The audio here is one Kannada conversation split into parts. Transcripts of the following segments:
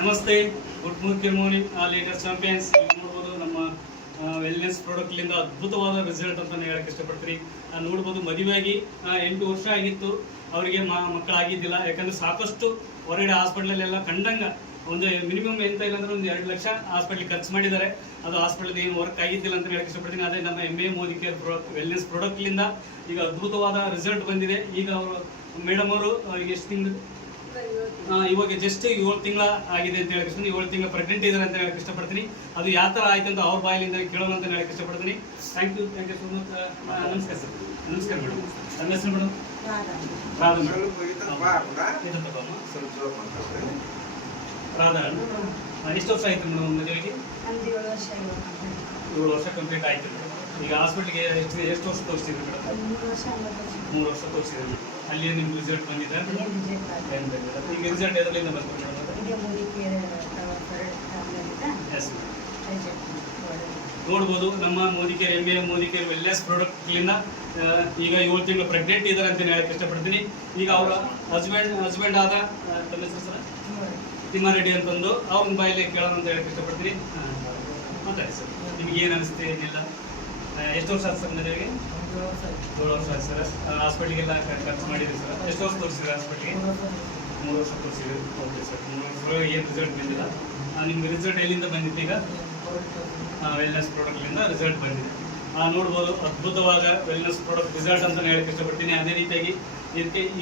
ನಮಸ್ತೆ, ಗುಡ್ ಮಾರ್ನಿಂಗ್ ಲೀಡರ್ಸ್ ಚಾಂಪಿಯನ್ಸ್. ನೋಡ್ಬೋದು ನಮ್ಮ ವೆಲ್ನೆಸ್ ಪ್ರಾಡಕ್ಟ್ಲಿಂದ ಅದ್ಭುತವಾದ ರಿಸಲ್ಟ್ ಅಂತ ಹೇಳಕ್ಕೆ ಇಷ್ಟಪಡ್ತೀನಿ. ನೋಡ್ಬೋದು, ಮದುವೆಯಾಗಿ 8 ವರ್ಷ ಆಗಿತ್ತು, ಅವರಿಗೆ ಮಕ್ಕಳಾಗಿದ್ದಿಲ್ಲ. ಯಾಕಂದ್ರೆ ಸಾಕಷ್ಟು ಹೊರಗಡೆ ಹಾಸ್ಪಿಟ್ಲಲ್ಲೆಲ್ಲ ಕಂಡಂಗೆ ಒಂದು ಮಿನಿಮಮ್ ಎಂತ ಇಲ್ಲ ಅಂದ್ರೆ ಒಂದು 2 ಲಕ್ಷ ಹಾಸ್ಪಿಟ್ಲಿಗೆ ಖರ್ಚು ಮಾಡಿದ್ದಾರೆ. ಅದು ಹಾಸ್ಪಿಟಲ್ ಏನು ವರ್ಕ್ ಆಗಿದ್ದಿಲ್ಲ ಅಂತ ಹೇಳಕ್ಕೆ ಇಷ್ಟಪಡ್ತೀನಿ. ಅದೇ ನಮ್ಮ MA ಮೋದಿ ಕೇರ್ ವೆಲ್ನೆಸ್ ಪ್ರಾಡಕ್ಟ್ಲಿಂದ ಈಗ ಅದ್ಭುತವಾದ ರಿಸಲ್ಟ್ ಬಂದಿದೆ. ಈಗ ಅವರು ಮೇಡಮ್ ಅವರು ಎಷ್ಟು ತಿಂಗಳು, ಇವಾಗ ಜಸ್ಟ್ 7 ತಿಂಗಳ ಆಗಿದೆ ಅಂತ ಹೇಳಕ್ಕೆ 7 ತಿಂಗಳ ಪ್ರೆಗ್ನೆಂಟ್ ಇದ್ದಾರೆ ಅಂತ ಹೇಳಕ್ಕೆ ಇಷ್ಟಪಡ್ತೀನಿ. ಅದು ಯಾವ ಥರ ಆಯ್ತು ಅಂತ ಅವ್ರ ಬಾಯಲ್ಲಿಂದ ಕೇಳೋಣ ಅಂತ ಹೇಳಕ್ಕೆ ಇಷ್ಟಪಡ್ತೀನಿ. Thank you so much. ನಮಸ್ಕಾರ ಸರ್. ನಮಸ್ಕಾರ ಮೇಡಮ್. ನಮ್ಮ ಹೆಸರು ಮೇಡಮ್? ರಾಧಾ ಮೇಡಮ್. ರಾಧಾ, ಎಷ್ಟು ವರ್ಷ ಆಯ್ತು ಮೇಡಮ್ ಮದುವೆಗೆ? 7 ವರ್ಷ ಕಂಪ್ಲೀಟ್ ಆಯ್ತು ಮೇಡಮ್. ಈಗ ಹಾಸ್ಪಿಟ್ಲಿಗೆ ಎಷ್ಟು ವರ್ಷ ತೋರಿಸ್ತಿದ್ರು ಮೇಡಮ್? 3 ವರ್ಷ ತೋರಿಸಿದ್ರು ಮೇಡಮ್. ಅಲ್ಲಿ ನಿಮ್ಗೆ ರಿಸಲ್ಟ್ ಬಂದಿದೆ? ಈಗ ರಿಸಲ್ಟ್ ಎದರಿಂದ ಬಂತು ಮೇಡಮ್? ಎಸ್ ನೋಡ್ಬೋದು, ನಮ್ಮ Modi care MA Modi care wellness ಪ್ರಾಡಕ್ಟ್ಲಿಂದ ಈಗ 7 ತಿಂಗಳು ಪ್ರೆಗ್ನೆಂಟ್ ಇದ್ದಾರೆ ಅಂತ ಹೇಳಕ್ಕೆ ಇಷ್ಟಪಡ್ತೀನಿ. ಈಗ ಅವರ ಹಸ್ಬೆಂಡ್ ಆದ ತಮ್ಮ ಹೆಸರು ಸರ್ ತಿಮ್ಮಾರೆಡ್ಡಿ ಅಂತಂದು ಅವ್ರ ಬಾಯಲ್ಲಿ ಕೇಳೋಣ ಅಂತ ಹೇಳಕ್ಕೆ ಇಷ್ಟಪಡ್ತೀನಿ. ಮಾತಾಡಿ ಸರ್, ನಿಮ್ಗೆ ಏನು ಅನಿಸುತ್ತೆ? ಏನಿಲ್ಲ, ಎಷ್ಟು ವರ್ಷ ಆಯ್ತು ಸರ್ ಮದುವೆಗೆ? 7 ವರ್ಷ ಆಯ್ತು ಸರ್. ಹಾಸ್ಪಿಟ್ಲಿಗೆಲ್ಲ ಖರ್ಚು ಮಾಡಿದ್ರಿ ಸರ್? ಎಷ್ಟು ವರ್ಷ ತೋರಿಸಿದ್ರಿ ಹಾಸ್ಪಿಟ್ಲಿಗೆ? 3 ವರ್ಷ ತೋರಿಸಿದ್ರಿ. Okay sir. 3 ವರ್ಷ ಏನು ರಿಸಲ್ಟ್ ಬಂದಿಲ್ಲ. ನಿಮ್ಗೆ ರಿಸಲ್ಟ್ ಎಲ್ಲಿಂದ ಬಂದಿತ್ತು? ಈಗ ವೆಲ್ನೆಸ್ ಪ್ರಾಡಕ್ಟ್ಲಿಂದ ರಿಸಲ್ಟ್ ಬಂದಿದೆ. ನೋಡ್ಬೋದು, ಅದ್ಭುತವಾದ ವೆಲ್ನೆಸ್ ಪ್ರಾಡಕ್ಟ್ ರಿಸಲ್ಟ್ ಅಂತ ಹೇಳಕ್ಕೆ ಇಷ್ಟಪಡ್ತೀನಿ. ಅದೇ ರೀತಿಯಾಗಿ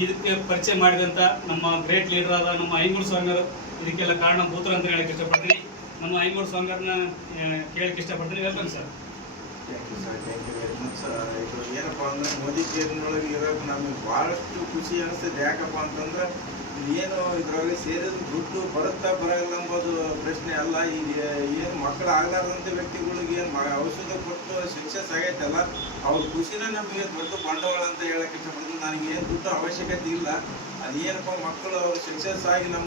ಇದಕ್ಕೆ ಪರಿಚಯ ಮಾಡಿದಂಥ ನಮ್ಮ ಗ್ರೇಟ್ ಲೀಡರ್ ಆದ ನಮ್ಮ ಐಂಗೂರು ಸ್ವಾಮಿಯವರು ಇದಕ್ಕೆಲ್ಲ ಕಾರಣಭೂತರು ಅಂತ ಹೇಳಕ್ಕೆ ಇಷ್ಟಪಡ್ತೀನಿ. ನಮ್ಮ ಐಂಗೂರು ಸ್ವಾಮಿಯವ್ರನ್ನ ಕೇಳಕ್ಕೆ ಇಷ್ಟಪಡ್ತೀನಿ. Welcome sir. Thank you sir. Thank you very much sir. ಇದು ಏನಪ್ಪ ಅಂದ್ರೆ ಮೋದಿ ಕೇರ್ನೊಳಗೆ ಇರೋಕೆ ನಮಗೆ ಭಾಳಷ್ಟು ಖುಷಿ ಅನಿಸ್ತದೆ. ಯಾಕಪ್ಪ ಅಂತಂದ್ರೆ ಏನು ಇದರಲ್ಲಿ ಸೇರಿದ ದುಡ್ಡು ಬರುತ್ತಾ ಬರೋಲ್ಲ ಎಂಬುದು ಪ್ರಶ್ನೆ ಅಲ್ಲ. ಈಗ ಏನು ಮಕ್ಕಳು ಆಗಲಾರ್ದಂಥ ವ್ಯಕ್ತಿಗಳಿಗೆ ಏನು ಔಷಧ ಕೊಟ್ಟು ಸಕ್ಸಸ್ ಆಗೈತಲ್ಲ, ಅವ್ರ ಖುಷಿನೇ ನಮಗೆ ದೊಡ್ಡ ಬಂಡವಾಳ ಅಂತ ಹೇಳಕ್ಕೆ ಇಷ್ಟಪಡ್ತೀನಿ. ನನಗೆ ಏನು ದುಡ್ಡು ಅವಶ್ಯಕತೆ ಇಲ್ಲ. ಅದೇನಪ್ಪ, ಮಕ್ಕಳು ಅವ್ರು ಸಕ್ಸಸ್ ಆಗಿ ನಮ್ಮ